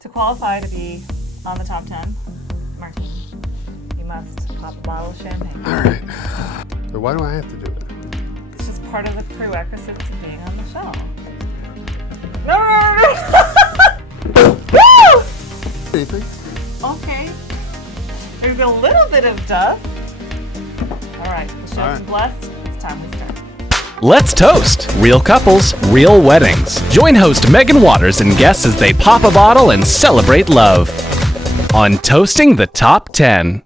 To qualify to be on the top 10, Martin, you must pop a bottle of champagne. All right. But why do I have to do it? It's just part of the prerequisites of being on the show. No! Woo! Anything? Okay. There's a little bit of dust. All right, the show's blessed. It's time we start. Let's toast! Real couples, real weddings. Join host Megan Waters and guests as they pop a bottle and celebrate love on Toasting the Top 10.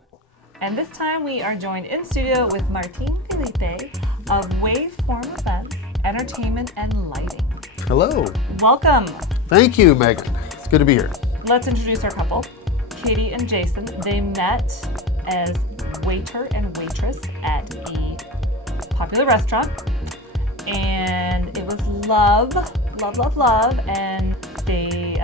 And this time we are joined in studio with Martin Felipe of Waveform Events, Entertainment and Lighting. Hello. Welcome. Thank you, Megan. It's good to be here. Let's introduce our couple, Kaity and Jason. They met as waiter and waitress at a popular restaurant. And it was love, and they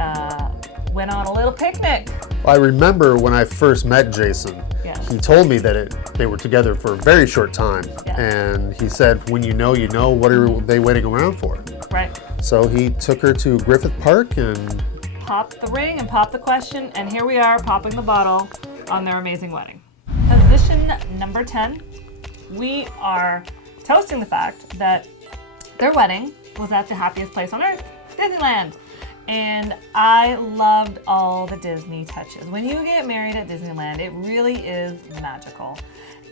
went on a little picnic. I remember when I first met Jason, Yes. he told me that they were together for a very short time. Yes. And he said, when you know, what are they waiting around for? Right. So he took her to Griffith Park and Popped the ring and popped the question, and here we are popping the bottle on their amazing wedding. Position number 10, we are toasting the fact that their wedding was at the happiest place on earth, Disneyland. And I loved all the Disney touches. When you get married at Disneyland, it really is magical.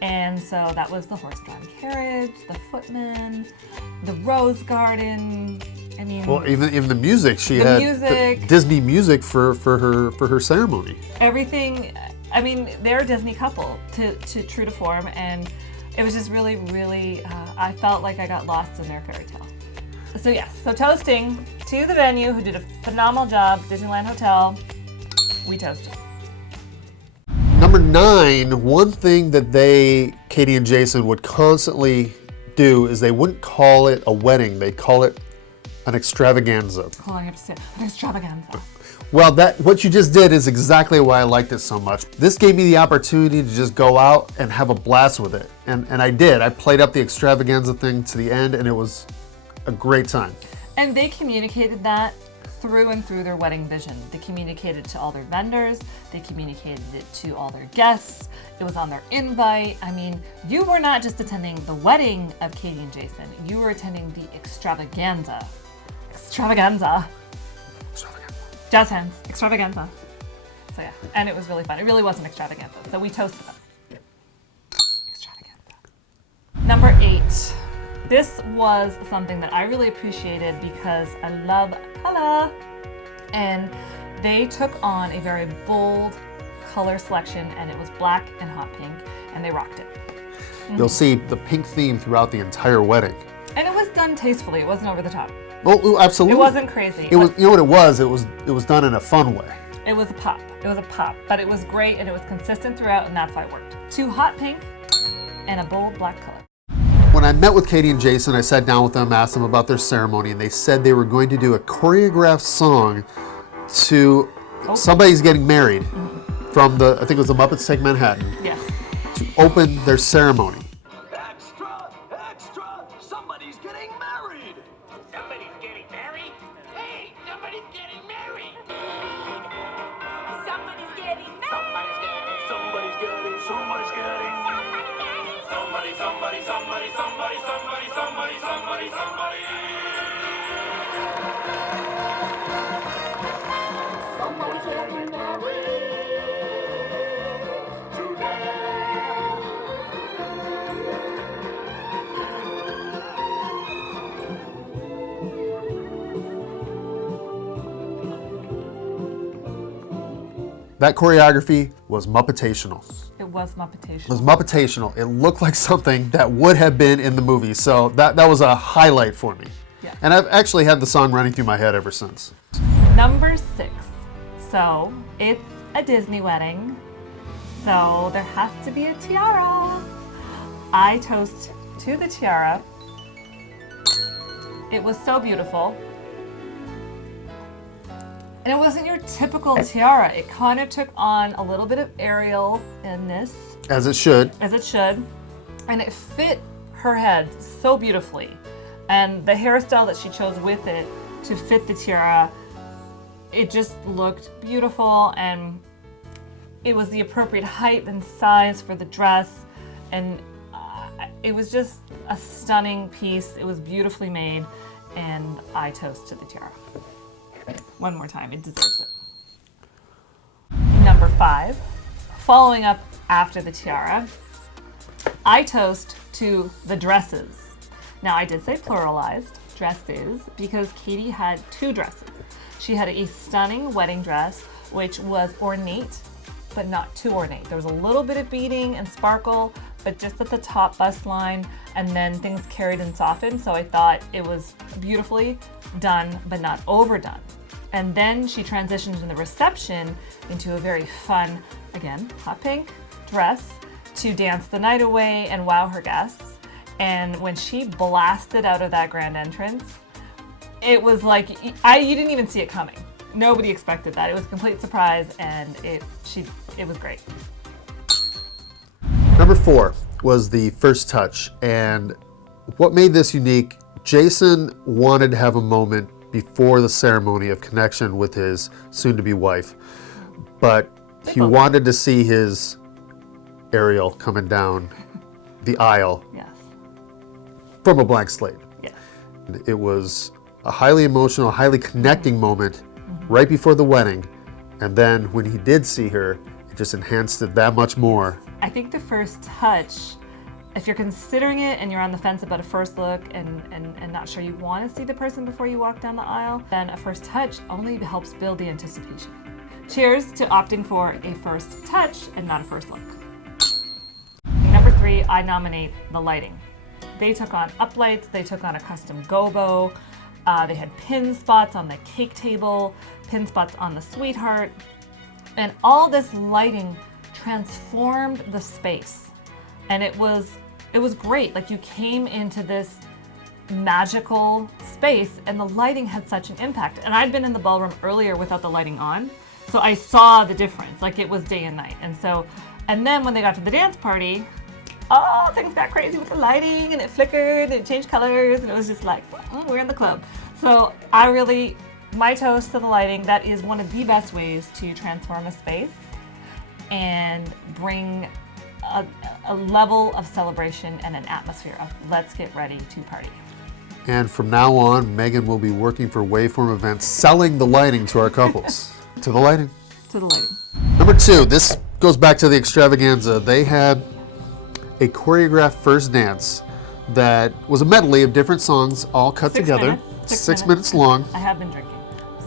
And so that was the horse-drawn carriage, the footman, the rose garden. I mean, well, even the music. She had the Disney music for her ceremony. Everything. I mean, they're a Disney couple to true to form, and it was just really, I felt like I got lost in their fairy tale. So yes, so toasting to the venue who did a phenomenal job, Disneyland Hotel. We toasted. Number 9, one thing that Kaity and Jason would constantly do is they wouldn't call it a wedding, they'd call it an extravaganza. Hold on, I have to say it. An extravaganza. Well, what you just did is exactly why I liked it so much. This gave me the opportunity to just go out and have a blast with it. And I did. I played up the extravaganza thing to the end, and it was a great time. And they communicated that through and through their wedding vision. They communicated it to all their vendors. They communicated it to all their guests. It was on their invite. I mean, you were not just attending the wedding of Kaity and Jason. You were attending the extravaganza. Extravaganza. Jazz hands. Extravaganza. So yeah, and it was really fun. It really was an extravaganza. So we toasted them. Extravaganza. Number 8. This was something that I really appreciated because I love color. And they took on a very bold color selection, and it was black and hot pink, and they rocked it. Mm-hmm. You'll see the pink theme throughout the entire wedding. And it was done tastefully. It wasn't over the top. Oh, absolutely. It wasn't crazy. It was. You know what it was? It was done in a fun way. It was a pop. It was a pop, but it was great, and it was consistent throughout, and that's why it worked. 2 hot pink and a bold black color. When I met with Kaity and Jason, I sat down with them, asked them about their ceremony, and they said they were going to do a choreographed song to somebody's getting married from I think it was the Muppets Take Manhattan. Yes. To open their ceremony. Extra! Extra! Somebody's getting married! Somebody's getting married? Hey, somebody's getting married! Somebody's getting married! Somebody's getting! Somebody's getting! Somebody's getting! Somebody! Somebody's getting married today. That choreography was Muppetational. It was Muppetational. It was Muppetational. It looked like something that would have been in the movie, so that was a highlight for me. Yeah. And I've actually had the song running through my head ever since. Number 6. So it's a Disney wedding, so there has to be a tiara. I toast to the tiara. It was so beautiful. And it wasn't your typical tiara. It kind of took on a little bit of Ariel in this. As it should. As it should. And it fit her head so beautifully. And the hairstyle that she chose with it to fit the tiara it just looked beautiful, and it was the appropriate height and size for the dress, and it was just a stunning piece. It was beautifully made, and I toast to the tiara. One more time, it deserves it. Number 5, following up after the tiara, I toast to the dresses. Now, I did say pluralized dresses because Kaity had 2 dresses. She had a stunning wedding dress, which was ornate, but not too ornate. There was a little bit of beading and sparkle, but just at the top bust line, and then things carried and softened. So I thought it was beautifully done, but not overdone. And then she transitioned in the reception into a very fun, again, hot pink dress to dance the night away and wow her guests. And when she blasted out of that grand entrance, it was like, you didn't even see it coming. Nobody expected that. It was a complete surprise, and it was great. Number 4 was the first touch, and what made this unique, Jason wanted to have a moment before the ceremony of connection with his soon-to-be wife, but he wanted to see his Ariel coming down the aisle. Yes. From a blank slate. Yes. It was a highly emotional, highly connecting moment right before the wedding, and then when he did see her, it just enhanced it that much more. I think the first touch, if you're considering it and you're on the fence about a first look and not sure you want to see the person before you walk down the aisle, then a first touch only helps build the anticipation. Cheers to opting for a first touch and not a first look. Number 3, I nominate the lighting. They took on uplights, they took on a custom gobo, they had pin spots on the cake table, pin spots on the sweetheart, and all this lighting transformed the space. And it was great. Like, you came into this magical space and the lighting had such an impact. And I'd been in the ballroom earlier without the lighting on, so I saw the difference. Like, it was day and night. And then when they got to the dance party, things got crazy with the lighting, and it flickered and it changed colors, and it was just like, we're in the club. So my toast to the lighting, that is one of the best ways to transform a space and bring a level of celebration and an atmosphere of let's get ready to party. And from now on, Megan will be working for Waveform Events, selling the lighting to our couples. To the lighting. To the lighting. Number 2, this goes back to the Extravaganza. They had a choreographed first dance that was a medley of different songs all cut 6 together. minutes. 6 minutes long. I have been drinking.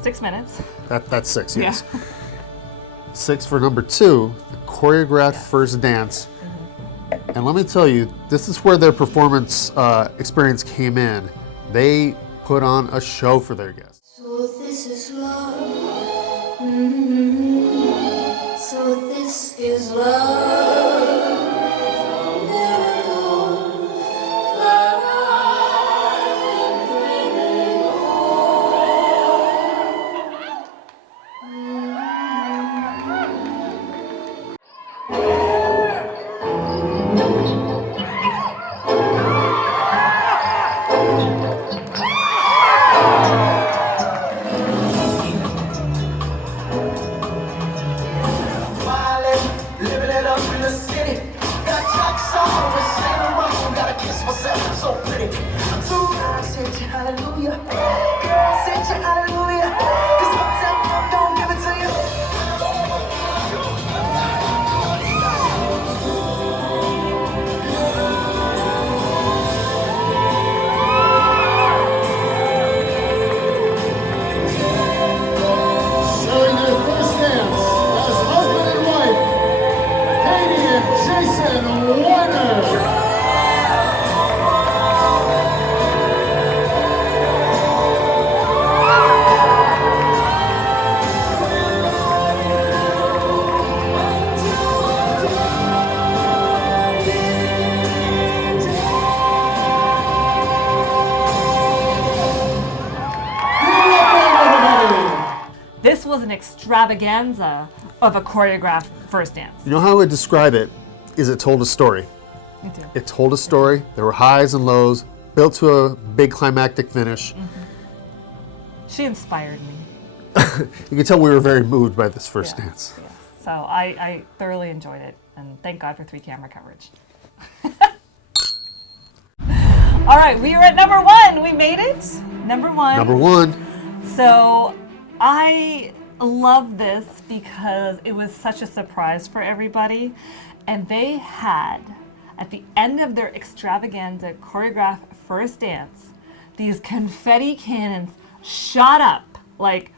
6 minutes. That's 6, yes. Yeah. 6 for number 2, the choreographed first dance. And let me tell you, this is where their performance experience came in. They put on a show for their guests. So this is love. So this is love. Hallelujah, girl, sing your hallelujah, 'cause uptown love don't give it to you. Showing their first dance as husband and wife, Kaity and Jason Warner. This was an extravaganza of a choreographed first dance. You know how I would describe it is it told a story. Me too. It told a story. There were highs and lows, built to a big climactic finish. She inspired me. You can tell we were very moved by this first Yeah. dance. Yeah. So I thoroughly enjoyed it, and thank God for 3 camera coverage. All right, we are at number 1. We made it. Number 1. Number 1. So I love this because it was such a surprise for everybody. And they had, at the end of their Extravaganza choreographed first dance, these confetti cannons shot up like,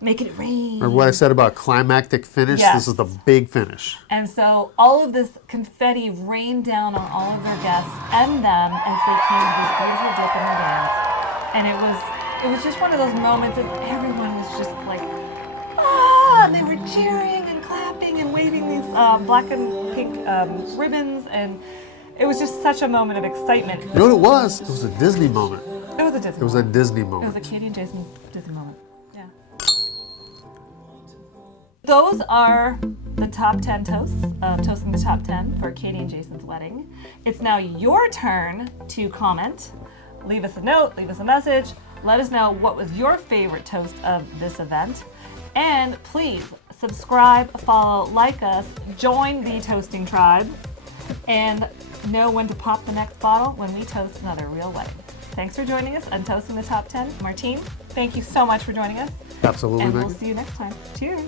making it rain. Remember what I said about climactic finish? Yes. This is the big finish. And so all of this confetti rained down on all of their guests and them as they came to this beautiful dip in their dance. And it was just one of those moments that everyone was just like, ah, and they were cheering and clapping and waving these black and pink ribbons, and it was just such a moment of excitement. You know what it was? It was a Disney moment. It was a Disney. It was a Disney It was moment. a Kaity and Jason Disney moment. Yeah. Those are the top 10 toasts of Toasting the Top 10 for Kaity and Jason's wedding. It's now your turn to comment. Leave us a note, leave us a message. Let us know what was your favorite toast of this event. And please subscribe, follow, like us, join the toasting tribe, and know when to pop the next bottle when we toast another real wedding. Thanks for joining us on Toasting the Top 10. Martine, thank you so much for joining us. Absolutely, And we'll Megan. see you next time. Cheers.